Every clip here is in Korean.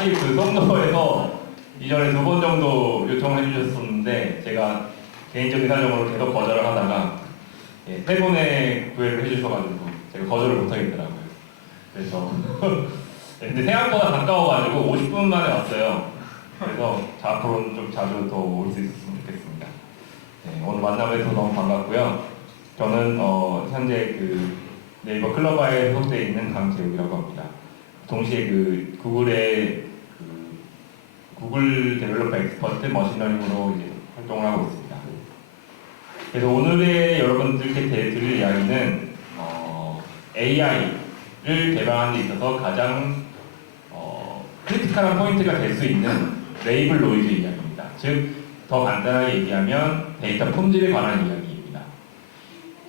사실 그 송도에서 이전에 2번 정도 요청을 해주셨었는데 제가 개인적인 사정으로 계속 거절을 하다가 3번에 구애를 해주셔가지고 제가 거절을 못하겠더라고요. 그래서 근데 생각보다 가까워가지고 50분 만에 왔어요. 그래서 앞으로는 좀 자주 더 올 수 있었으면 좋겠습니다. 오늘 만나뵈서 너무 반갑고요. 저는 현재 그 네이버 클로바에 소속되어 있는 강재욱이라고 합니다. 동시에 그 구글의 구글 데벨로퍼 엑스퍼트 머신러닝으로 이제 활동을 하고 있습니다. 그래서 오늘의 여러분들께 드릴 이야기는 AI를 개발하는 데 있어서 가장 크리티컬한 포인트가 될 수 있는 레이블 노이즈 이야기입니다. 즉, 더 간단하게 얘기하면 데이터 품질에 관한 이야기입니다.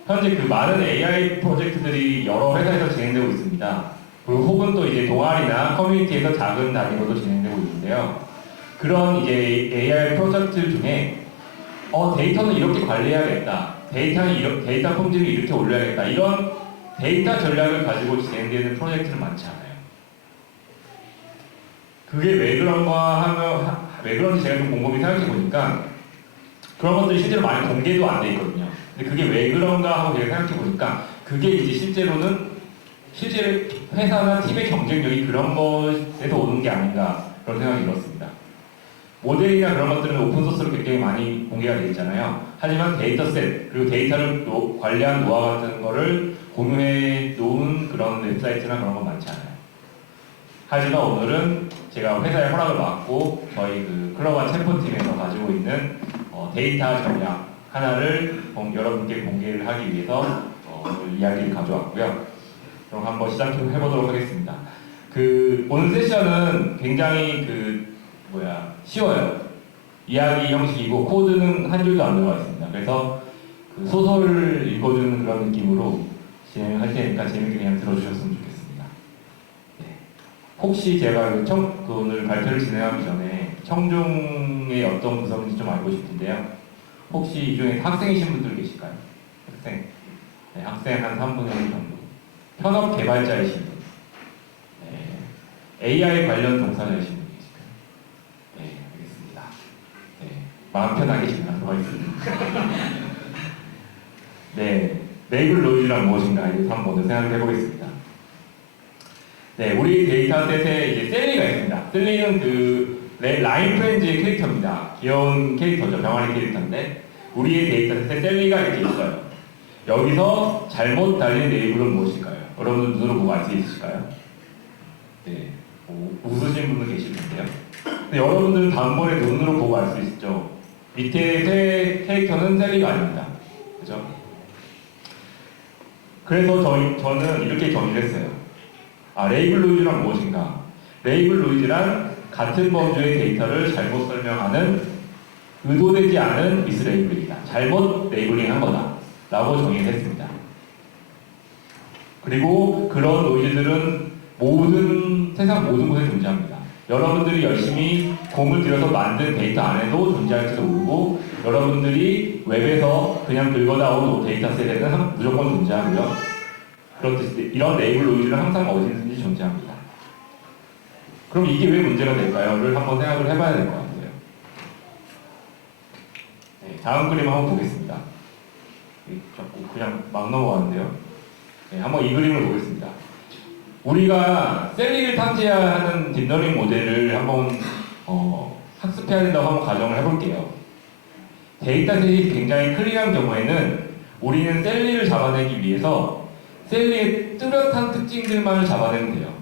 현재 그 많은 AI 프로젝트들이 여러 회사에서 진행되고 있습니다. 그리고 혹은 또 이제 동아리나 커뮤니티에서 작은 단위로도 진행되고 있는데요. 그런 이제 AI 프로젝트 중에 데이터는 이렇게 관리해야겠다. 데이터 품질을 이렇게 올려야겠다. 이런 데이터 전략을 가지고 진행되는 프로젝트는 많지 않아요. 그게 왜 그런지 제가 좀 곰곰이 생각해 보니까 그런 것들이 실제로 많이 공개도 안 돼 있거든요. 근데 그게 왜 그런가 하고 제가 생각해 보니까 그게 이제 실제로 회사나 팀의 경쟁력이 그런 것에서 오는 게 아닌가 그런 생각이 들었습니다. 모델이나 그런 것들은 오픈소스로 굉장히 많이 공개가 되어 있잖아요. 하지만 데이터셋 그리고 데이터를 관리한 노하 같은 거를 공유해 놓은 그런 웹사이트나 그런 건 많지 않아요. 하지만 오늘은 제가 회사의 허락을 받고 저희 그 클로바 챔프팀에서 가지고 있는 데이터 전략 하나를 여러분께 공개를 하기 위해서 오늘 이야기를 가져왔고요. 그럼 한번 시작해보도록 하겠습니다. 오늘 세션은 굉장히 쉬워요. 이야기 형식이고 코드는 한 줄도 안 들어가 있습니다. 그래서 그 소설을 읽어주는 그런 느낌으로 진행할 테니까 재밌게 그냥 들어주셨으면 좋겠습니다. 혹시 제가 오늘 발표를 진행하기 전에 청중의 어떤 구성인지 좀 알고 싶은데요. 혹시 이 중에 학생이신 분들 계실까요? 학생. 네, 학생 한 3분의 1 정도. 현업 개발자이신 분. AI 관련 종사자이신 분 계실까요? 네, 알겠습니다. 마음 편하게 질문 들어가 있습니다. 네, 레이블 노이즈란 무엇인가에 대해서 한번 생각을 해보겠습니다. 네, 우리 데이터셋에 이제 셀리가 있습니다. 셀리는 라인 프렌즈의 캐릭터입니다. 귀여운 캐릭터죠. 병아리 캐릭터인데 우리의 데이터셋에 셀리가 이렇게 있어요. 여기서 잘못 달린 레이블은 무엇일까요? 여러분 눈으로 보고 알 수 있으실까요? 네, 웃으신 분도 계실 텐데요. 근데 여러분들은 다음번에 눈으로 보고 알 수 있죠. 밑에 세 캐릭터는 셀리가 아닙니다. 그죠? 그래서 저는 이렇게 정의를 했어요. 레이블 노이즈란 무엇인가? 레이블 노이즈란 같은 범주의 데이터를 잘못 설명하는 의도되지 않은 미스레이블입니다. 잘못 레이블링한 거다 라고 정의를 했습니다. 그리고 그런 노이즈들은 세상 모든 곳에 존재합니다. 여러분들이 열심히 공을 들여서 만든 데이터 안에도 존재할지도 모르고 여러분들이 웹에서 그냥 긁어나온 데이터셋에는 무조건 존재하고요. 그렇듯이 이런 레이블 노이즈는 항상 어디든지 존재합니다. 그럼 이게 왜 문제가 될까요?를 한번 생각을 해봐야 될 것 같아요. 네, 다음 그림 한번 보겠습니다. 자꾸 그냥 막 넘어가는데요. 네, 한번 이 그림을 보겠습니다. 우리가 셀리를 탐지하는 딥러닝 모델을 한번 학습해야 된다고 한번 가정을 해볼게요. 데이터셋이 굉장히 클린한 경우에는 우리는 셀리를 잡아내기 위해서 셀리의 뚜렷한 특징들만을 잡아내면 돼요.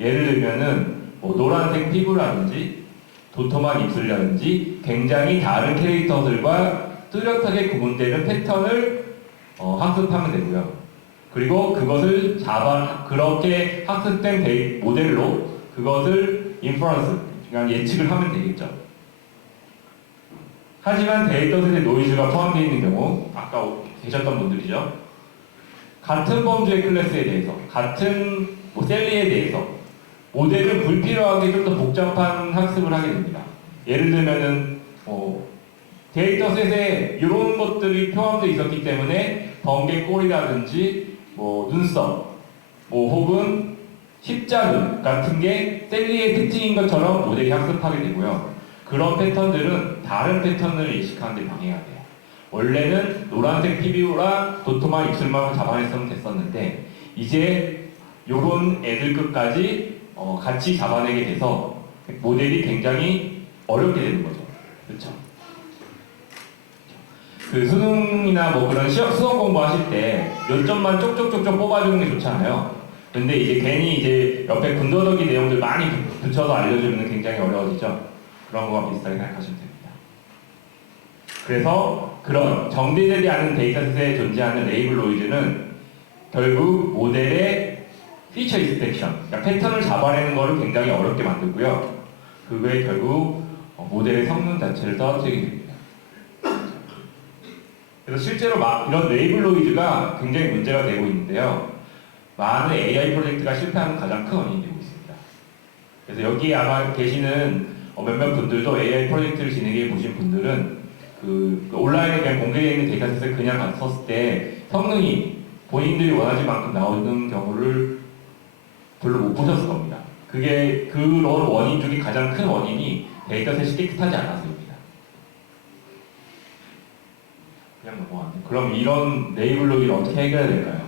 예를 들면은 노란색 피부라든지 도톰한 입술이라든지 굉장히 다른 캐릭터들과 뚜렷하게 구분되는 패턴을 학습하면 되고요. 그리고 그것을 그렇게 학습된 모델로 그것을 인퍼런스, 그냥 예측을 하면 되겠죠. 하지만 데이터셋에 노이즈가 포함되어 있는 경우, 아까 계셨던 분들이죠. 같은 범주의 클래스에 대해서, 같은 셀리에 대해서 모델은 불필요하게 좀 더 복잡한 학습을 하게 됩니다. 예를 들면은 데이터셋에 이런 것들이 포함되어 있었기 때문에 번개 꼴이라든지 눈썹, 혹은 십자눈 같은 게 셀리의 특징인 것처럼 모델이 학습하게 되고요. 그런 패턴들은 다른 패턴을 인식하는 데 방해가 돼요. 원래는 노란색 피부랑 도톰한 입술만 잡아냈으면 됐었는데 이제 요런 애들 끝까지 같이 잡아내게 돼서 모델이 굉장히 어렵게 되는 거죠. 그렇죠? 그 수능이나 뭐 그런 수험 공부하실 때 몇 점만 쪽쪽쪽쪽 뽑아주는 게 좋잖아요. 근데 이제 괜히 이제 옆에 군더더기 내용들 많이 붙여서 알려주면 굉장히 어려워지죠. 그런 거와 비슷하게 생각하시면 됩니다. 그래서 그런 정제되지 않은 데이터셋에 존재하는 레이블 노이즈는 결국 모델의 피처 익스트랙션, 그러니까 패턴을 잡아내는 것을 굉장히 어렵게 만들고요. 그 외에 결국 모델의 성능 자체를 떨어뜨리게 됩니다. 그래서 실제로 이런 레이블 노이즈가 굉장히 문제가 되고 있는데요. 많은 AI 프로젝트가 실패하는 가장 큰 원인이 되고 있습니다. 그래서 여기 아마 계시는 몇몇 분들도 AI 프로젝트를 진행해 보신 분들은 그 온라인에 그냥 공개되어 있는 데이터셋을 그냥 썼을 때 성능이 본인들이 원하는 만큼 나오는 경우를 별로 못 보셨을 겁니다. 그게 그런 원인 중에 가장 큰 원인이 데이터셋이 깨끗하지 않아서입니다. 그냥 넘어갔네. 그럼 이런 레이블 노이즈를 어떻게 해결해야 될까요?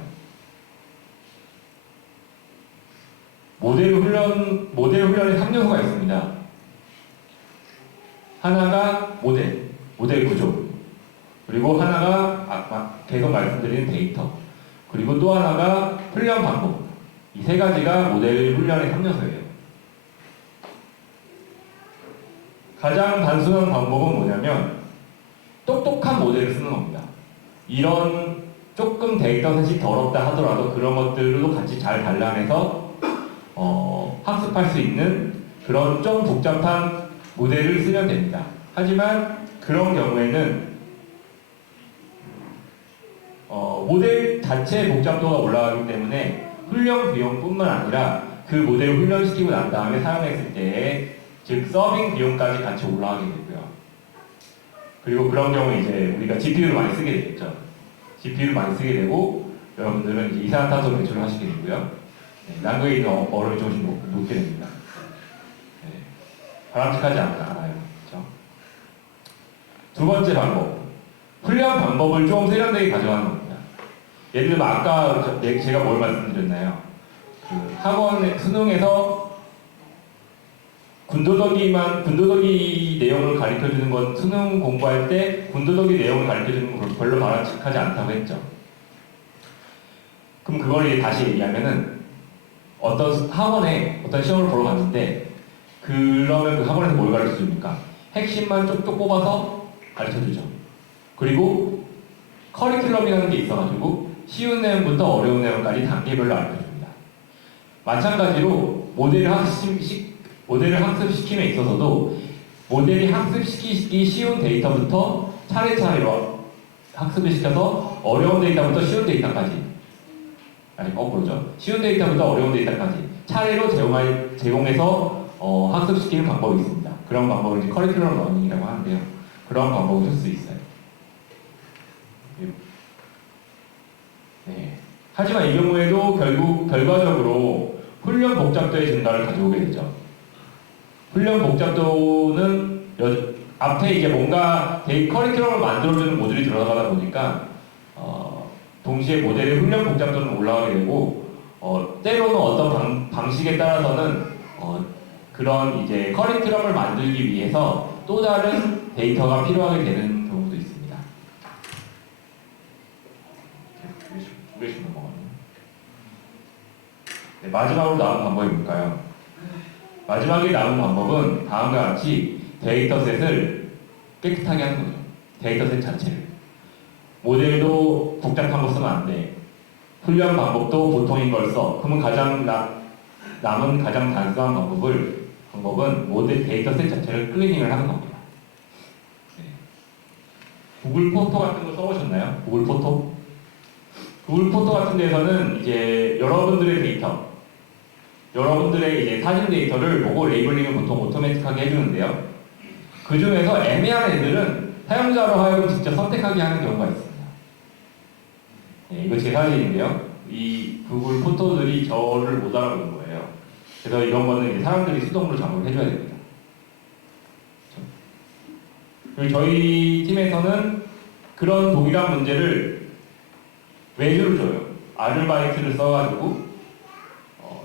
모델 훈련의 3요소가 있습니다. 하나가 모델 구조. 그리고 하나가 아까 계속 말씀드린 데이터. 그리고 또 하나가 훈련 방법. 이 세 가지가 모델 훈련의 3요소예요. 가장 단순한 방법은 뭐냐면 똑똑한 모델을 쓰는 겁니다. 이런 조금 데이터셋이 더럽다 하더라도 그런 것들도 같이 잘 단련해서 학습할 수 있는 그런 좀 복잡한 모델을 쓰면 됩니다. 하지만 그런 경우에는 모델 자체의 복잡도가 올라가기 때문에 훈련 비용뿐만 아니라 그 모델을 훈련시키고 난 다음에 사용했을 때 즉 서빙 비용까지 같이 올라가게 되고요. 그리고 그런 경우에 이제 우리가 GPU를 많이 쓰게 되겠죠. GPU를 많이 쓰게 되고 여러분들은 이제 이산화탄소 배출을 하시게 되고요. 난도에 있는 얼음이 조금씩 녹게 됩니다. 네. 바람직하지 않아요. 그렇죠? 두 번째 방법. 훈련 방법을 좀 세련되게 가져가는 겁니다. 예를 들면 아까 제가 뭘 말씀드렸나요? 그 학원 수능에서 군더더기 내용을 가르쳐주는 건 수능 공부할 때 군더더기 내용을 가르쳐주는 건 별로 바람직하지 않다고 했죠. 그럼 그걸 이제 다시 얘기하면은 어떤 학원에 어떤 시험을 보러 갔는데 그러면 그 학원에서 뭘 가르쳐줍니까? 핵심만 쪽쪽 뽑아서 가르쳐주죠. 그리고 커리큘럼이라는 게 있어가지고 쉬운 내용부터 어려운 내용까지 단계별로 알려줍니다. 마찬가지로 모델을 학습시킴에 있어서도 모델이 학습시키기 쉬운 데이터부터 차례차례로 학습을 시켜서 어려운 데이터부터 쉬운 데이터까지 거꾸로죠. 쉬운 데이터부터 어려운 데이터까지 차례로 제공해서 학습시키는 방법이 있습니다. 그런 방법을 이제 커리큘럼 러닝이라고 하는데요. 그런 방법을 쓸 수 있어요. 네. 하지만 이 경우에도 결국 결과적으로 훈련 복잡도의 증가를 가져오게 되죠. 훈련 복잡도는 앞에 이제 뭔가 커리큘럼을 만들어주는 모듈이 들어가다 보니까 동시에 모델의 훈련 복잡도는 올라가게 되고 때로는 어떤 방식에 따라서는 그런 이제 커리큘럼을 만들기 위해서 또 다른 데이터가 필요하게 되는 경우도 있습니다. 두 개씩 넘어가네요. 네, 마지막으로 나온 방법이 뭘까요? 마지막에 나온 방법은 다음과 같이 데이터셋을 깨끗하게 하는 거죠. 데이터셋 자체를. 모델도 복잡한 거 쓰면 안 돼. 훈련 방법도 보통인 걸 써. 그러면 남은 가장 단순한 방법은 모델 데이터셋 자체를 클리닝을 하는 겁니다. 네. 구글 포토 같은 거 써보셨나요? 구글 포토? 구글 포토 같은 데서는 이제 여러분들의 데이터, 여러분들의 이제 사진 데이터를 보고 레이블링을 보통 오토매틱하게 해주는데요. 그 중에서 애매한 애들은 사용자로 하여금 직접 선택하게 하는 경우가 있습니다. 네, 이거 제 사진인데요. 이 구글 포토들이 저를 못 알아보는 거예요. 그래서 이런 거는 이제 사람들이 수동으로 작업을 해줘야 됩니다. 그리고 저희 팀에서는 그런 동일한 문제를 외주를 줘요. 아르바이트를 써가지고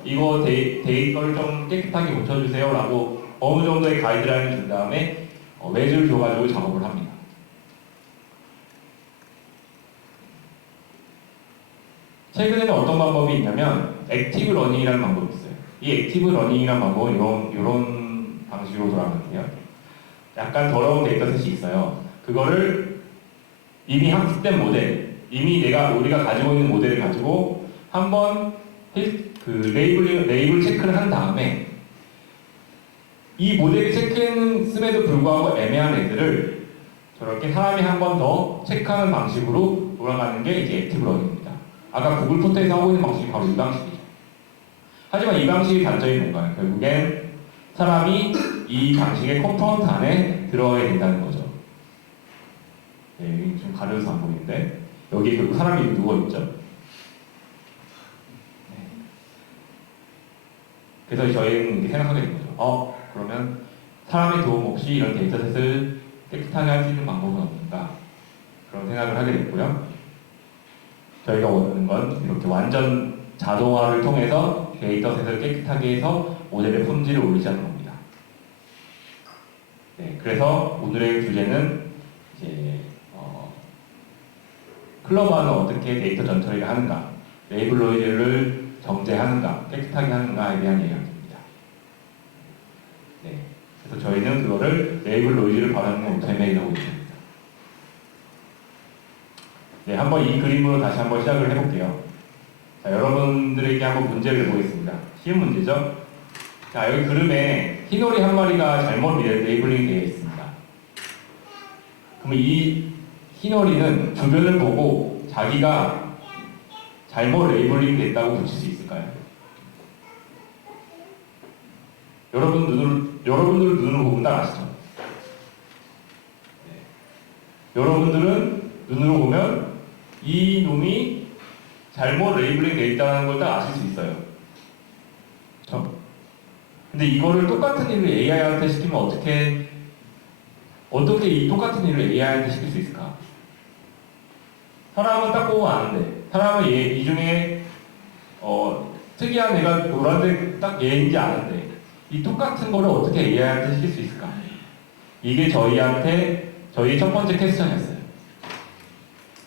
이거 데이터를 좀 깨끗하게 고쳐주세요 라고 어느 정도의 가이드라인을 준 다음에 외주를 줘가지고 작업을 합니다. 최근에는 어떤 방법이 있냐면 액티브 러닝이라는 방법이 있어요. 이 액티브 러닝이라는 방법은 이런 방식으로 돌아가는데요. 약간 더러운 데이터셋이 있어요. 그거를 이미 학습된 모델, 이미 우리가 가지고 있는 모델을 가지고 한번 레이블 체크를 한 다음에 이 모델이 체크했음에도 불구하고 애매한 애들을 저렇게 사람이 한 번 더 체크하는 방식으로 돌아가는 게 이제 액티브 러닝입니다. 아까 구글 포트에서 하고 있는 방식이 바로 이 방식이죠. 하지만 이 방식의 단점이 뭔가요? 결국엔 사람이 이 방식의 컴포넌트 안에 들어가게 된다는 거죠. 네, 여기 좀 가려서 안 보이는데 여기 결국 사람이 누워있죠. 네. 그래서 저희는 이렇게 생각하게 된 거죠. 그러면 사람의 도움 없이 이런 데이터셋을 깨끗하게 할 수 있는 방법은 없는가? 그런 생각을 하게 됐고요. 저희가 원하는 건 이렇게 완전 자동화를 통해서 데이터셋을 깨끗하게 해서 모델의 품질을 올리자는 겁니다. 네, 그래서 오늘의 주제는 이제 클러버는 어떻게 데이터 전처리를 하는가, 레이블러리를 정제하는가, 깨끗하게 하는가에 대한 이야기입니다. 네, 그래서 저희는 그거를 레이블러리를 바라는 오토메이라고 있습니다. 네, 한번 이 그림으로 다시 한번 시작을 해볼게요. 자, 여러분들에게 한번 문제를 보겠습니다. 쉬운 문제죠? 자, 여기 그림에 흰오리 한 마리가 잘못 레이블링 되어 있습니다. 그럼 이 흰오리는 주변을 보고 자기가 잘못 레이블링 됐다고 붙일 수 있을까요? 여러분들 눈으로 보면 다 아시죠? 네. 여러분들은 눈으로 보면 이 놈이 잘못 레이블링 되어 있다는 걸 딱 아실 수 있어요. 그렇죠? 근데 이거를 똑같은 일을 AI한테 시키면 어떻게 이 똑같은 일을 AI한테 시킬 수 있을까? 사람은 딱 보고 아는데, 사람은 이 중에 특이한 애가 노란색 딱 얘인지 아는데 이 똑같은 거를 어떻게 AI한테 시킬 수 있을까? 이게 저희 첫 번째 퀘스천이었어요.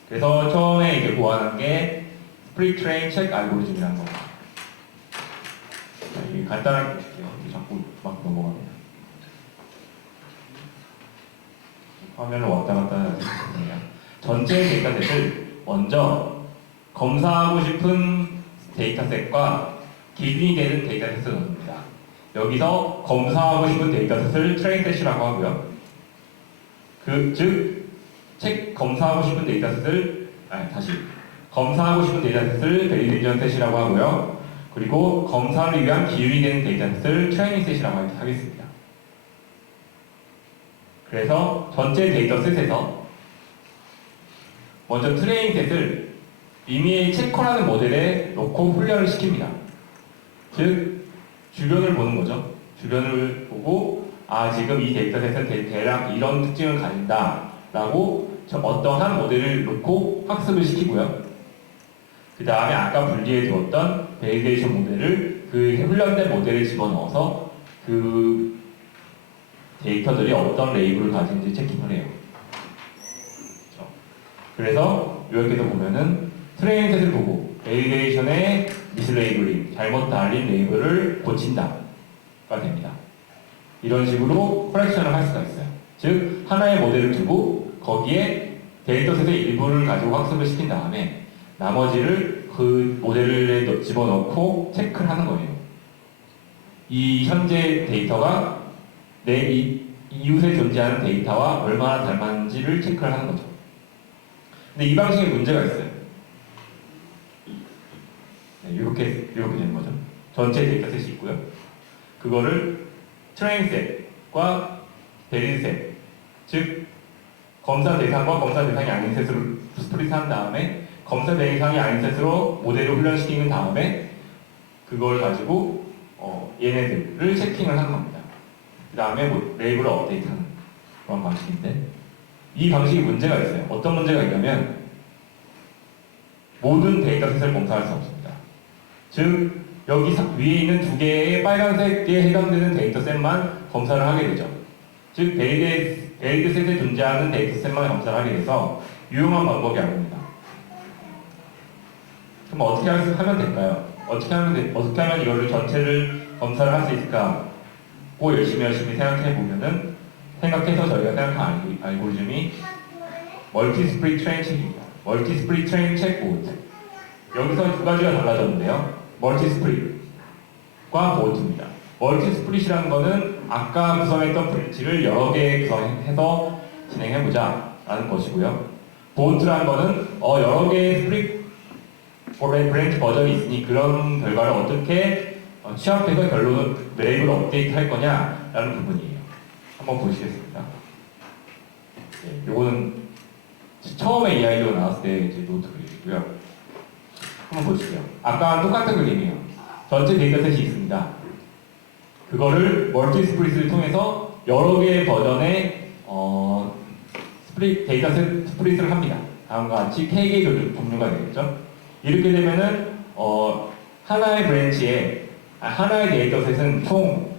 그래서 처음에 이제 고안한 게 스프릿 트레인 체크 알고리즘이라는 거. 이게 간단하게 볼게요. 자꾸 막 넘어가네요. 화면을 왔다 갔다 해주세요. 전체 데이터셋을 먼저 검사하고 싶은 데이터셋과 기준이 되는 데이터셋을 넣습니다. 여기서 검사하고 싶은 데이터셋을 트레인셋이라고 하고요. 검사하고 싶은 데이터셋을 베리데이션 셋이라고 하고요. 그리고 검사를 위한 기준이 되는 데이터셋을 트레이닝 셋이라고 하겠습니다. 그래서 전체 데이터셋에서 먼저 트레이닝 셋을 이미 체커라는 모델에 놓고 훈련을 시킵니다. 즉 주변을 보는 거죠. 주변을 보고 지금 이 데이터셋은 대략 이런 특징을 가진다 라고 어떠한 모델을 놓고 학습을 시키고요. 그 다음에 아까 분리해 두었던 베리데이션 모델을 그 훈련된 모델에 집어넣어서 그 데이터들이 어떤 레이블을 가진지 체킹을 해요. 그렇죠? 그래서 이렇게도 보면은 트레이닝 셋을 보고 베리데이션의 미스레이블링, 잘못 달린 레이블을 고친다가 됩니다. 이런 식으로 커렉션을 할 수가 있어요. 즉 하나의 모델을 두고 거기에 데이터셋의 일부를 가지고 학습을 시킨 다음에 나머지를 그 모델에 집어넣고 체크를 하는 거예요. 이 현재 데이터가 내 이웃에 존재하는 데이터와 얼마나 닮았는지를 체크를 하는 거죠. 근데 이 방식에 문제가 있어요. 네, 이렇게 되는 거죠. 전체 데이터셋이 있고요. 그거를 트레인 셋과 베린 셋, 즉 검사 대상과 검사 대상이 아닌 셋으로 스플릿한 다음에 검사 대상이 아닌 셋으로 모델을 훈련시킨 다음에 그걸 가지고 얘네들을 채팅을 한 겁니다. 그 다음에 뭐 레이블을 업데이트하는 그런 방식인데 이 방식이 문제가 있어요. 어떤 문제가 있냐면 모든 데이터셋을 검사할 수 없습니다. 즉 여기 위에 있는 두 개의 빨간색에 해당되는 데이터셋만 검사를 하게 되죠. 즉 베리드셋에 존재하는 데이터셋만 검사를 하게 돼서 유용한 방법이 아닙니다. 그럼 어떻게 하면 될까요? 어떻게 하면 이거를 전체를 검사를 할 수 있을까? 고 열심히 생각해서 저희가 생각한 알고리즘이 멀티 스프릿 트레인 책입니다. 멀티 스프릿 트레인 책 보트. 여기서 두 가지가 달라졌는데요. 멀티 스프릿과 보트입니다. 멀티 스프릿이라는 거는 아까 구성했던 브랜치를 여러 개 구성해서 진행해보자 라는 것이고요. 보트라는 거는 여러 개의 스프릿 브랜치 버전이 있으니 그런 결과를 어떻게 취합해서 결론을 레이블을 업데이트 할 거냐라는 부분이에요. 한번 보시겠습니다. 네, 요거는 처음에 이 아이디어가 나왔을 때 이제 노트 그림이고요. 한번 보시죠. 아까랑 똑같은 그림이에요. 전체 데이터셋이 있습니다. 그거를 멀티 스프릿을 통해서 여러 개의 버전의 데이터셋 스프릿을 합니다. 다음과 같이 K개의 종류가 되겠죠. 이렇게 되면은 하나의 브랜치에 하나의 데이터셋은 총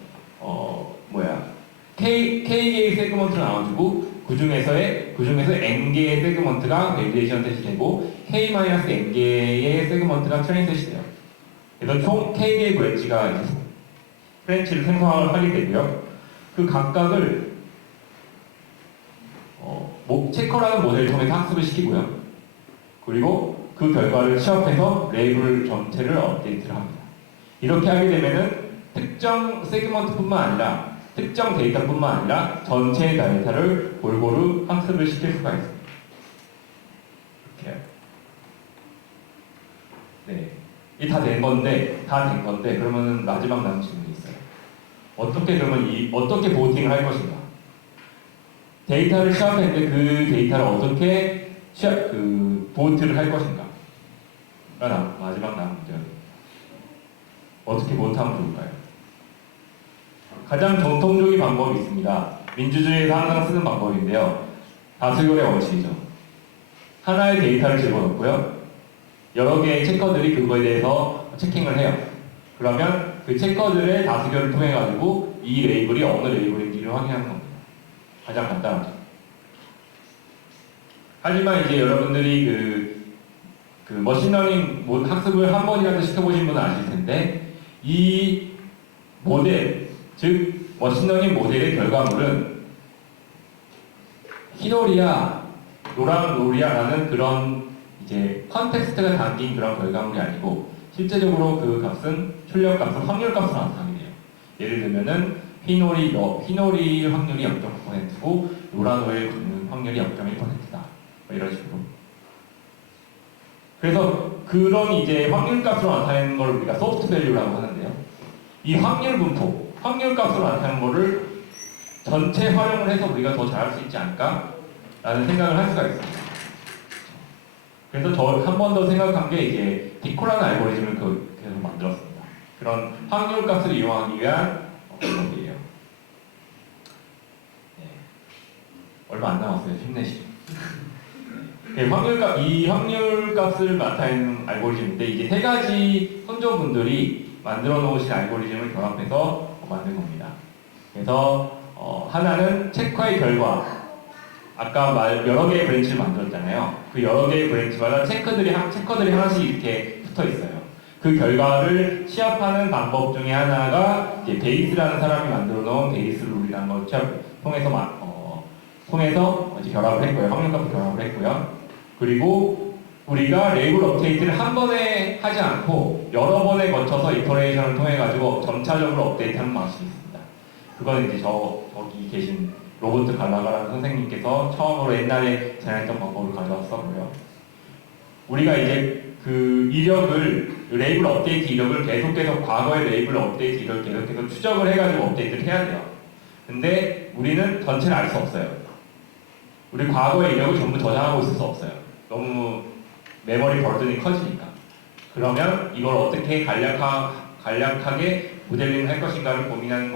K개의 세그먼트로 나눠주고 그 중에서 N개의 세그먼트가 밸리데이션 셋이 되고 K-N개의 세그먼트가 트레인 셋이 돼요. 그래서 총 K개의 브랜치를 생성하게 되고요. 그 각각을 체커라는 모델을 통해서 학습을 시키고요. 그리고 그 결과를 취합해서 레이블 전체를 업데이트를 합니다. 이렇게 하게 되면은 특정 세그먼트뿐만 아니라 특정 데이터뿐만 아니라 전체 데이터를 골고루 학습을 시킬 수가 있습니다. 이렇게. 네. 이게 다 된 건데 그러면은 마지막 남은 질문이 있어요. 어떻게 보팅을 할 것인가? 데이터를 취합했는데 그 데이터를 어떻게 보트를 할 것인가? 마지막 남은 문제입니다. 어떻게 보트하면 좋을까요? 가장 정통적인 방법이 있습니다. 민주주의에서 항상 쓰는 방법인데요. 다수결의 원칙이죠. 하나의 데이터를 집어넣고요. 여러 개의 체커들이 그거에 대해서 체킹을 해요. 그러면 그 체커들의 다수결을 통해 가지고 이 레이블이 어느 레이블인지를 확인하는 겁니다. 가장 간단하죠. 하지만 이제 여러분들이 그 머신러닝 학습을 한 번이라도 시켜보신 분은 아실 텐데 이 모델, 즉 머신러닝 모델의 결과물은 흰오리야, 노랑오리야라는 그런 이제 컨텍스트가 담긴 그런 결과물이 아니고 실제적으로 그 값은 출력값은 확률값으로 나타나게 돼요. 예를 들면은 흰오리 확률이 0.9%고 노란오리 확률이 0.1%다. 이런 식으로. 그래서 그런 이제 확률값으로 나타내는 걸 우리가 소프트 밸류라고 하는데요. 이 확률 분포, 확률값으로 나타내는 거를 전체 활용을 해서 우리가 더 잘할 수 있지 않을까라는 생각을 할 수가 있습니다. 그래서 저 한 번 더 생각한 게 이제 디코라는 알고리즘을 계속 만들었습니다. 그런 확률값을 이용하기 위한 방법이에요. 네. 얼마 안 남았어요. 힘내시죠. 네, 이 확률값을 나타내는 알고리즘인데 이게 세 가지 선조분들이 만들어 놓으신 알고리즘을 결합해서 만든 겁니다. 그래서 하나는 체크의 결과, 아까 여러 개의 브랜치를 만들었잖아요. 그 여러 개의 브랜치마다 체커들이 하나씩 이렇게 붙어 있어요. 그 결과를 취합하는 방법 중에 하나가 이제 베이스라는 사람이 만들어 놓은 베이스 룰이라는 걸 통해서 이제 결합을 했고요. 확률값을 결합을 했고요. 그리고 우리가 레이블 업데이트를 한 번에 하지 않고 여러 번에 거쳐서 이터레이션을 통해 가지고 점차적으로 업데이트하는 방식이 있습니다. 그건 이제 저기 계신 로버트 갈라가라는 선생님께서 처음으로 옛날에 제안했던 방법을 가져왔었고요. 우리가 이제 그 레이블 업데이트 이력을 계속해서 과거의 레이블 업데이트 이력을 계속해서 추적을 해가지고 업데이트를 해야 돼요. 근데 우리는 전체를 알 수 없어요. 우리 과거의 이력을 전부 저장하고 있을 수 없어요. 너무 메모리 버든이 커지니까. 그러면 이걸 어떻게 간략하게 모델링을 할 것인가를 고민하는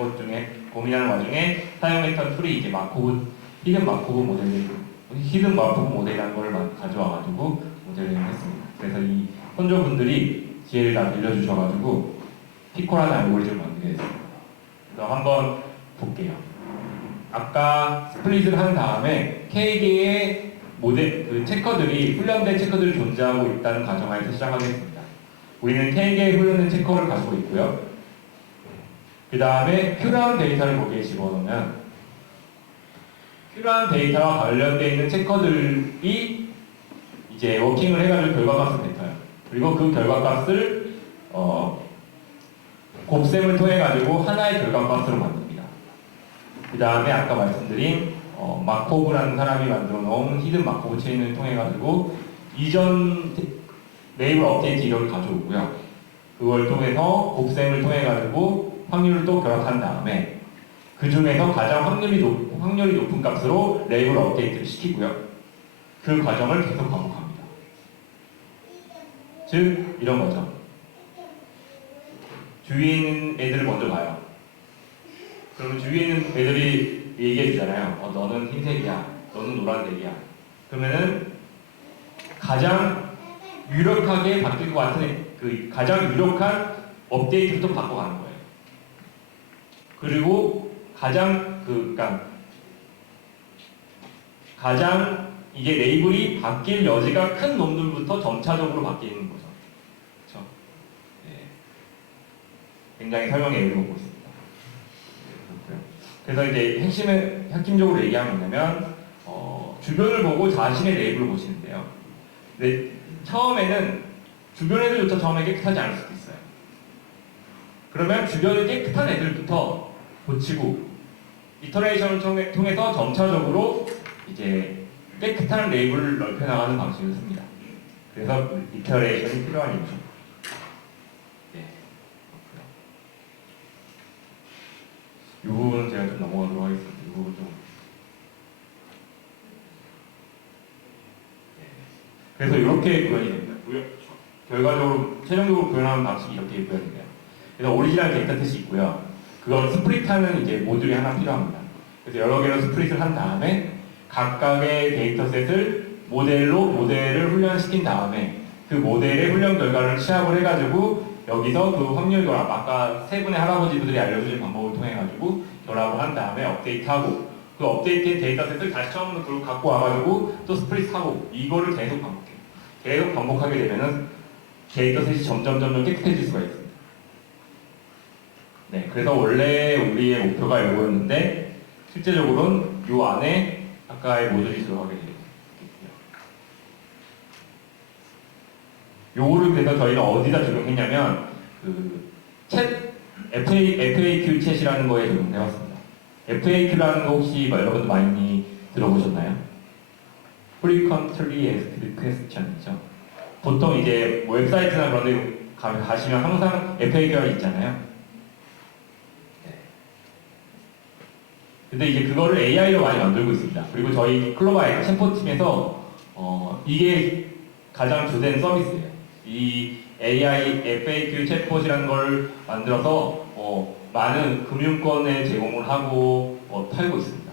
와중에 사용했던 툴이 이제 히든 마코브 모델이라는 걸 가져와가지고 모델링을 했습니다. 그래서 이 선조분들이 지혜를 다 빌려주셔가지고 피코라는 알고리즘을 만들게 됐습니다. 그래서 한번 볼게요. 아까 스플릿을 한 다음에 K개의 체커들이 훈련된 체커들이 존재하고 있다는 가정하에서 시작하겠습니다. 우리는 K개의 훈련된 체커를 가지고 있고요. 그 다음에 큐라운 데이터를 거기에 집어넣으면 큐라운 데이터와 관련되어 있는 체커들이 이제 워킹을 해가지고 결과값을 뱉어요. 그리고 그 결과값을 곱셈을 통해 가지고 하나의 결과값으로 만듭니다. 그 다음에 아까 말씀드린 마코브라는 사람이 만들어 놓은 히든 마코브 체인을 통해 가지고 이전 네이버 업데이트 이력을 가져오고요. 그걸 통해서 곱셈을 통해 가지고 확률을 또 결합한 다음에 그 중에서 가장 확률이 높은 값으로 레이블 업데이트를 시키고요. 그 과정을 계속 반복합니다. 즉 이런 거죠. 주위에 있는 애들을 먼저 봐요. 그러면 주위에 있는 애들이 얘기해 주잖아요. 너는 흰색이야. 너는 노란색이야. 그러면은 가장 유력하게 바뀔 것 같은 가장 유력한 업데이트부터 바꿔가는 거예요. 그리고 가장 이게 레이블이 바뀔 여지가 큰 놈들부터 점차적으로 바뀌는 거죠. 그렇죠? 네. 굉장히 설명에 여유를 먹고 있습니다. 그래서 이제 핵심적으로 얘기하면 뭐냐면 주변을 보고 자신의 레이블을 보시는데요. 근데 처음에는 주변 애들조차 처음에 깨끗하지 않을 수도 있어요. 그러면 주변을 깨끗한 애들부터 고치고 이터레이션을 통해서 점차적으로 이제 깨끗한 레이블을 넓혀나가는 방식을 씁니다. 그래서 이터레이션이 필요한 이유죠. 네. 이 부분은 제가 좀 넘어가도록 하겠습니다. 이 부분 좀. 네. 그래서 이렇게 구현이 됩니다. 결과적으로 최종적으로 구현하는 방식이 이렇게 구현이 돼요. 그래서 오리지널 데이터셋이 있고요. 그걸 스플릿하는 이제 모듈이 하나 필요합니다. 그래서 여러 개로 스플릿을 한 다음에 각각의 데이터셋을 모델을 훈련시킨 다음에 그 모델의 훈련 결과를 취합을 해가지고 여기서 그 확률 결합, 아까 세 분의 할아버지들이 알려주신 방법을 통해 가지고 결합을 한 다음에 업데이트하고 그 업데이트된 데이터셋을 다시 처음으로 그걸 갖고 와가지고 또 스플릿하고 이거를 계속 반복해요. 계속 반복하게 되면은 데이터셋이 점점 깨끗해질 수가 있습니다. 네, 그래서 원래 우리의 목표가 이거였는데 실제적으로는 이 안에 아까의 모듈이 들어가게 되겠고요. 요거를 그래서 저희는 어디다 적용했냐면 FAQ 챗이라는 거에 적용해봤습니다. FAQ라는 거 혹시 여러분도 많이 들어보셨나요? Frequently Asked Question이죠. 보통 이제 웹사이트나 그런 데 가시면 항상 FAQ가 있잖아요. 근데 이제 그거를 AI로 많이 만들고 있습니다. 그리고 저희 클로바 챔포팀에서 이게 가장 주된 서비스예요. 이 AI FAQ 챗봇이라는 걸 만들어서 많은 금융권에 제공을 하고 팔고 있습니다.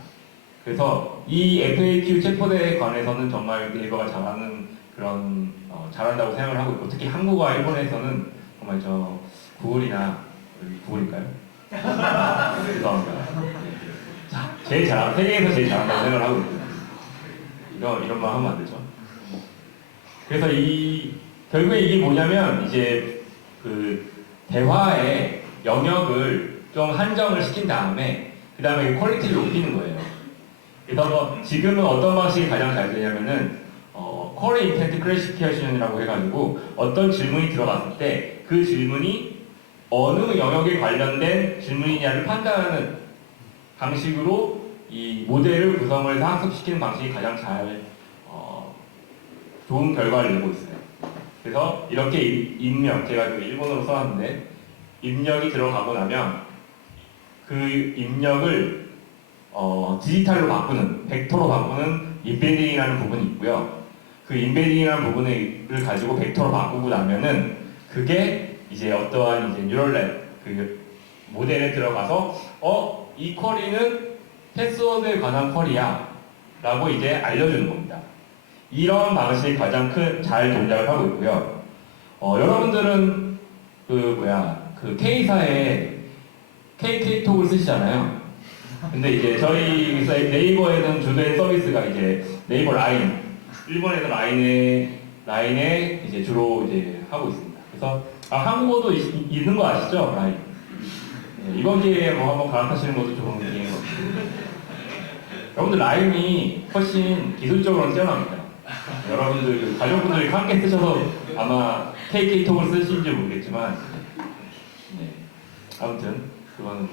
그래서 이 FAQ 챗봇에 관해서는 정말 네이버가 잘한다고 생각을 하고 있고 특히 한국과 일본에서는 정말 구글일까요? 죄송합니다. 세계에서 제일 잘한다고 생각을 하고 있거든요. 이런 말 하면 안 되죠. 그래서 결국에 이게 뭐냐면 이제 대화의 영역을 좀 한정을 시킨 다음에 그 다음에 퀄리티를 높이는 거예요. 그래서 지금은 어떤 방식이 가장 잘 되냐면은 Core Intent Classification이라고 해가지고 어떤 질문이 들어갔을 때 그 질문이 어느 영역에 관련된 질문이냐를 판단하는 방식으로 이 모델을 구성을 해서 학습시키는 방식이 가장 좋은 결과를 내고 있어요. 그래서 이렇게 제가 일본어로 써놨는데 입력이 들어가고 나면 그 입력을 디지털로 바꾸는, 벡터로 바꾸는 임베딩이라는 부분이 있고요. 그 임베딩이라는 부분을 가지고 벡터로 바꾸고 나면은 그게 이제 어떠한 이제 뉴럴넷 모델에 들어가서 이 쿼리는 패스워드에 관한 쿼리야 라고 이제 알려주는 겁니다. 이런 방식이 가장 잘 동작을 하고 있고요. 여러분들은 그 K사에 KK톡을 쓰시잖아요. 근데 이제 저희 네이버에는 주된 서비스가 이제 네이버 라인, 일본에서 라인에 이제 주로 이제 하고 있습니다. 그래서 한국어도 있는 거 아시죠? 라인. 네, 이번 기회에 뭐 한번 갈아타시는 것도 좋은 기회인 것 같아요. 여러분들 라인이 훨씬 기술적으로는 뛰어납니다. 여러분들 가족분들이 함께 쓰셔서 아마 KK톡을 쓰시는지 모르겠지만, 네. 아무튼 그거는.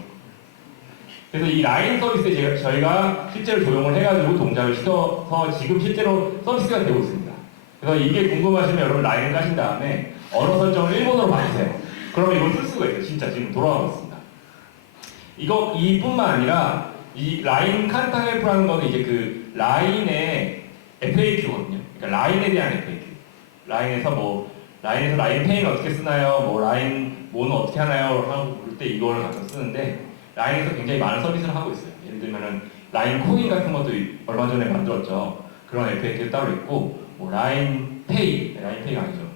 그래서 이 라인 서비스에 저희가 실제로 조용을 해가지고 동작을 시켜서 지금 실제로 서비스가 되고 있습니다. 그래서 이게 궁금하시면 여러분 라인을 까신 다음에 언어 설정을 일본어로 바꾸세요. 그러면 이걸 쓸 수가 있어요. 진짜 지금 돌아가고 있습니다. 이뿐만 아니라 이 라인 카르타 헬프라는 거는 이제 그 라인의 FAQ거든요. 그러니까 라인에 대한 FAQ. 라인에서 라인 페인 어떻게 쓰나요? 라인 뭐는 어떻게 하나요? 하고 부를 때 이걸 가서 쓰는데 라인에서 굉장히 많은 서비스를 하고 있어요. 예를 들면은 라인 코인 같은 것도 얼마 전에 만들었죠. 그런 FAQ 따로 있고 라인 페이가 아니죠.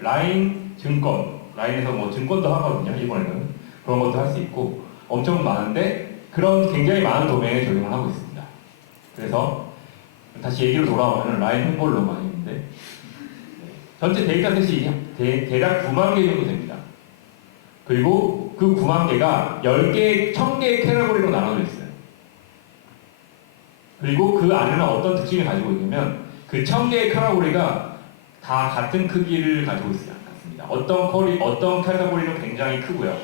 라인 증권, 라인에서 증권도 하거든요. 일본에는 그런 것도 할 수 있고 엄청 많은데 그런 굉장히 많은 도메인에 적용을 하고 있습니다. 그래서 다시 얘기로 돌아오면 라인 홍보를 너무 많이 했는데 전체 데이터셋이 대략 9만 개 정도 됩니다. 그리고 그 9만 개가 10개, 1000개의 캐러고리로 나눠져 있어요. 그리고 그 안에는 어떤 특징을 가지고 있냐면 그 1000개의 캐러고리가 다 같은 크기를 가지고 있지 않습니다. 어떤 캐러고리는 굉장히 크고요.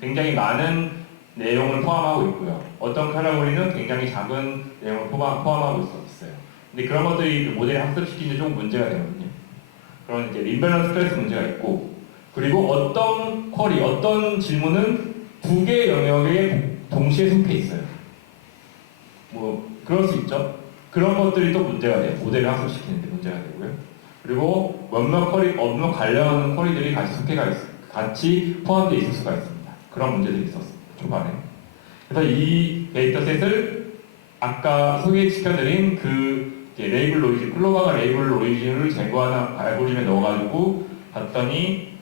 굉장히 많은 내용을 포함하고 있고요. 어떤 캐러고리는 굉장히 작은 내용을 포함하고 있어요. 근데 그런 것들이 모델에 학습시키는데 좀 문제가 되거든요. 그런 이제 임밸런스 클래스 문제가 있고, 그리고 어떤 쿼리, 어떤 질문은 두 개의 영역에 동시에 속해 있어요. 그럴 수 있죠. 그런 것들이 또 문제가 돼요. 모델을 학습시키는데 문제가 되고요. 그리고 몇몇 관련하는 쿼리들이 같이 포함되어 있을 수가 있습니다. 그런 문제들이 있었습니다. 초반에. 그래서 이 데이터셋을 아까 소개시켜드린 그 레이블 로이진, 클로바가 레이블 로이진을 제거하는 알고리즘에 넣어가지고 봤더니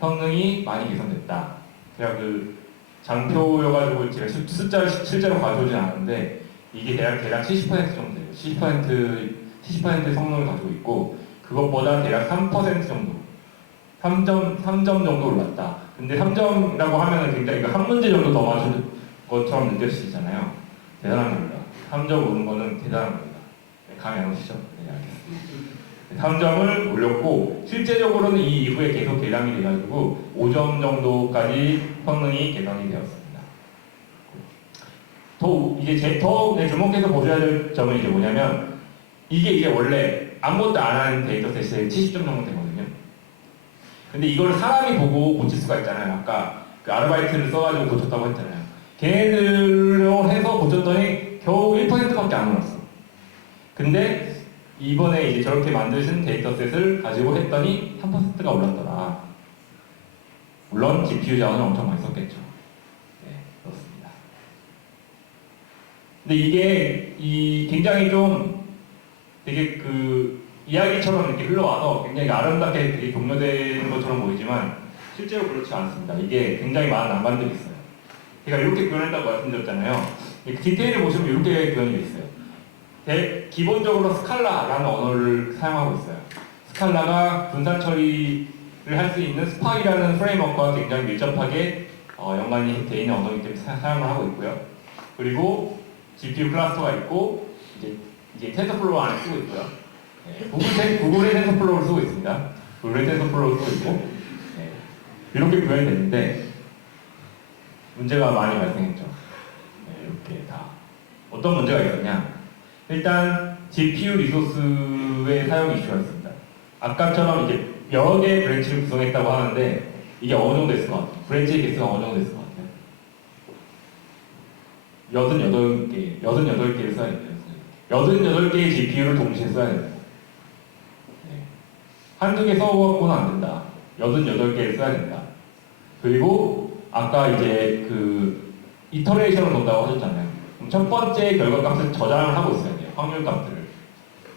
성능이 많이 개선됐다. 제가 그 장표여가지고 제가 숫자를 실제로 가져오진 않았는데 이게 대략 70% 정도 돼요. 70% 성능을 가지고 있고 그것보다 대략 3% 정도 3점 정도 올랐다. 근데 3점이라고 하면 굉장히 한 문제 정도 더 맞은 것처럼 느껴지잖아요. 대단한 겁니다. 3점 오른 거는 대단한 겁니다. 감이 안 오시죠? 네, 알겠습니다. 3점을 올렸고 실제적으로는 이 이후에 계속 개량이 돼가지고 5점 정도까지 성능이 개선이 되었습니다. 더 주목해서 보셔야 될 점은 이제 뭐냐면 이게 원래 아무것도 안 하는 데이터셋에 70점 정도 되거든요. 근데 이걸 사람이 보고 고칠 수가 있잖아요. 아까 그 아르바이트를 써가지고 고쳤다고 했잖아요. 걔네들로 해서 고쳤더니 겨우 1%밖에 안 올랐어. 근데 이번에 이제 저렇게 만드신 데이터셋을 가지고 했더니 3%가 올랐더라. 물론 GPU 자원을 엄청 많이 썼겠죠. 네, 그렇습니다. 근데 이게 굉장히 좀 되게 그 이야기처럼 이렇게 흘러와서 굉장히 아름답게 되게 독려되는 것처럼 보이지만 실제로 그렇지 않습니다. 이게 굉장히 많은 난관들이 있어요. 제가 이렇게 표현했다고 말씀드렸잖아요. 디테일을 보시면 이렇게 표현이 있어요. 기본적으로 스칼라라는 언어를 사용하고 있어요. 스칼라가 분산 처리를 할 수 있는 스파이라는 프레임워크와 굉장히 밀접하게 연관이 되어 있는 언어이기 때문에 사용을 하고 있고요. 그리고 GPU 클러스터가 있고 이제 텐서플로우 안에 쓰고 있고요. 네, 구글의 텐서플로우를 쓰고 있습니다. 구글의 텐서플로우를 쓰고 있고 네, 이렇게 표현이 됐는데 문제가 많이 발생했죠. 네, 이렇게 다 어떤 문제가 있었냐? 일단 GPU 리소스의 사용 이슈가 있습니다. 아까처럼 이제 여러 개의 브랜치를 구성했다고 하는데 이게 어느 정도 됐을 것 같아요? 브랜치의 개수가 어느 정도 됐을 것 같아요? 88개를 써야 돼요. 88개의 GPU를 동시에 써야 됩니다. 네. 한두 개 써갖고는 안 된다. 88개를 써야 된다. 그리고 아까 이제 그 이터레이션을 본다고 하셨잖아요. 그럼 첫 번째 결과값을 저장을 하고 있어야 돼요. 확률값들을.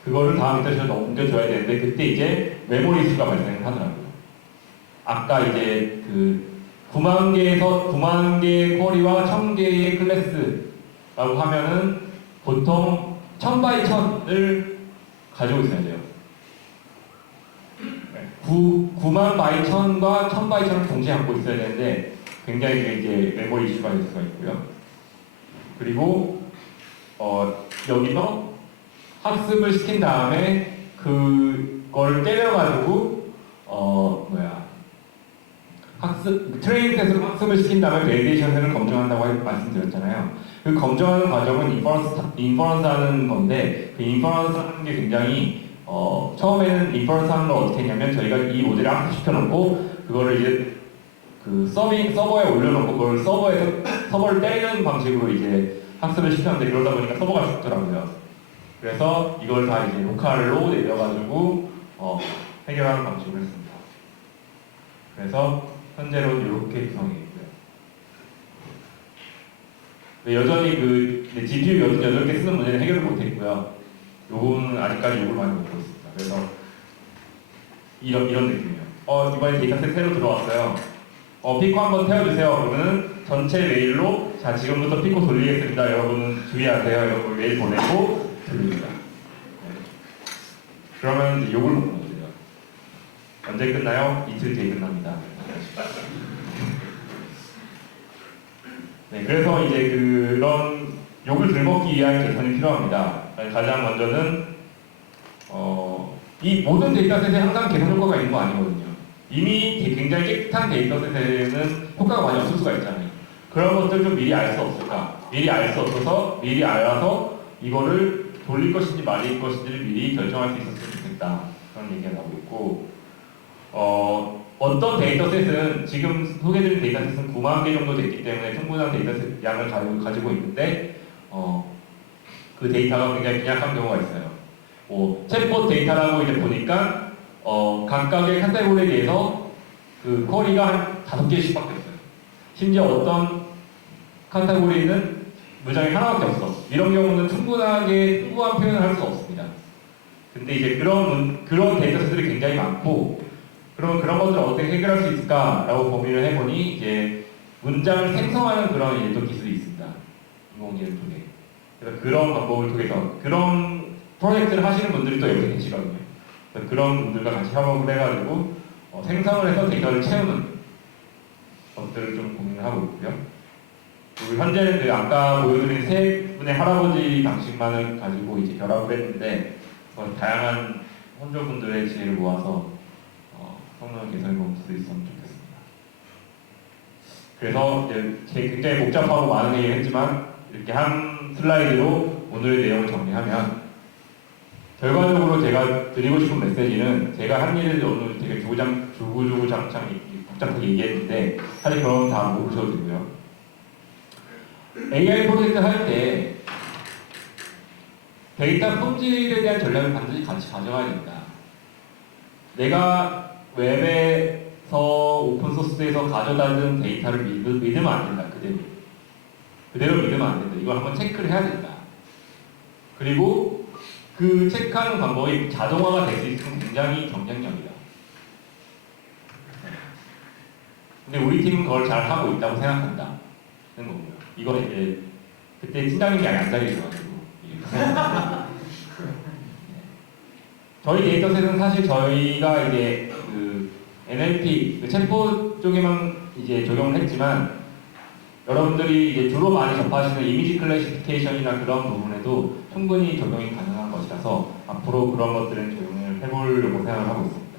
그거를 다음 이터레이션에 옮겨줘야 되는데 그때 이제 메모리 수가 발생을 하더라고요. 아까 이제 그 9만 개에서 9만 개의 쿼리와 1000개의 클래스라고 하면은 보통 1000 by 1000을 가지고 있어야 돼요. 9만 by 1000과 1000 by 1000을 동시에 갖고 있어야 되는데 굉장히 이제 메모리 이슈가 될 수가 있고요. 그리고 여기서 학습을 시킨 다음에 그걸 때려가지고 트레이닝 셋으로 학습을 시킨 다음에 밸리데이션을 검증한다고 말씀드렸잖아요. 그 검증하는 과정은 인퍼런스 하는 건데 그 인퍼런스 하는 게 굉장히 처음에는 인퍼런스 하는 걸 어떻게 했냐면 저희가 이 모델을 학습시켜 놓고 그거를 이제 그 서버에 올려놓고 그걸 서버를 때리는 방식으로 이제 학습을 시켰는데 그러다 보니까 서버가 죽더라고요. 그래서 이걸 다 이제 로컬로 내려가지고 해결하는 방식으로 했습니다. 그래서 현재로는 이렇게 구성이 있고요. 여전히 그 GPU 8개 쓰는 문제는 해결을 못했고요. 요거는 아직까지 욕을 많이 먹고 있습니다. 그래서 이런 느낌이에요. 이번에 데이터셋 새로 들어왔어요. 피코 한번 태워주세요. 그러면 전체 메일로 자 지금부터 피코 돌리겠습니다. 여러분은 주의하세요. 여러분 메일 보내고 돌립니다. 네. 그러면 이제 욕을 먹는 거죠. 언제 끝나요? 이틀 뒤에 끝납니다. 네, 그래서 이제 그런 욕을 들먹기 위한 개선이 필요합니다. 가장 먼저는 이 모든 데이터셋에 항상 개선 효과가 있는 거 아니거든요. 이미 굉장히 깨끗한 데이터셋에는 효과가 많이 없을 수가 있잖아요. 그런 것들 좀 미리 알 수 없을까? 미리 알 수 없어서 미리 알아서 이거를 돌릴 것인지 말릴 것인지를 미리 결정할 수 있었으면 좋겠다. 그런 얘기가 나오고 있고 어떤 데이터셋은 지금 소개드린 데이터셋은 9만 개 정도 됐기 때문에 충분한 데이터셋 양을 가지고 있는데 그 데이터가 굉장히 빈약한 경우가 있어요. 챗봇 데이터라고 이제 보니까 각각의 카테고리에 대해서 그 쿼리가 한 5개씩밖에 없어요. 심지어 어떤 카테고리는 문장이 하나밖에 없어. 이런 경우는 충분하게 풍부한 표현을 할 수가 없습니다. 근데 이제 그런 데이터셋들이 굉장히 많고 그러면 그런 것들을 어떻게 해결할 수 있을까라고 고민을 해보니 이제 문장을 생성하는 그런 이제 또 기술이 있습니다. 인공지능 쪽에. 그래서 그런 방법을 통해서 그런 프로젝트를 하시는 분들이 또 여기 계시거든요. 그래서 그런 분들과 같이 협업을 해가지고 생성을 해서 데이터를 채우는 것들을 좀 고민을 하고 있고요. 그리고 현재는 그 아까 보여드린 세 분의 할아버지 방식만을 가지고 이제 결합을 했는데 다양한 혼조분들의 지혜를 모아서 성능을 개선해 볼 수 있으면 좋겠습니다. 그래서 이제 굉장히 복잡하고 많은 얘기를 했지만 이렇게 한 슬라이드로 오늘의 내용을 정리하면 결과적으로 제가 드리고 싶은 메시지는 제가 한 일을 오늘 되게 주구장창 복잡하게 얘기했는데 사실 그럼 다 모르셔도 되고요. AI 프로젝트 할 때 데이터 품질에 대한 전략을 반드시 같이 가져가야 된다. 내가 웹에서 오픈소스에서 가져다준 데이터를 믿으면 안 된다. 그대로 믿으면 안 된다. 이걸 한번 체크를 해야 된다. 그리고 그 체크하는 방법이 자동화가 될 수 있으면 굉장히 경쟁력이다. 근데 우리 팀은 그걸 잘 하고 있다고 생각한다는 거고요. 이거는 이제 그때 팀장님이 안 잘리셔가지고 저희 데이터셋은 사실 저희가 이제 그 NLP, 그 챗봇 쪽에만 이제 적용을 했지만 여러분들이 이제 주로 많이 접하시는 이미지 클래시피케이션이나 그런 부분에도 충분히 적용이 가능한 것이라서 앞으로 그런 것들은 적용을 해보려고 생각을 하고 있습니다.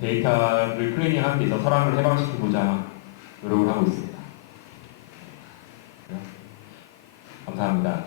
데이터를 클리닝하는 데 있어서 사람을 해방시키고자 노력을 하고 있습니다. 감사합니다.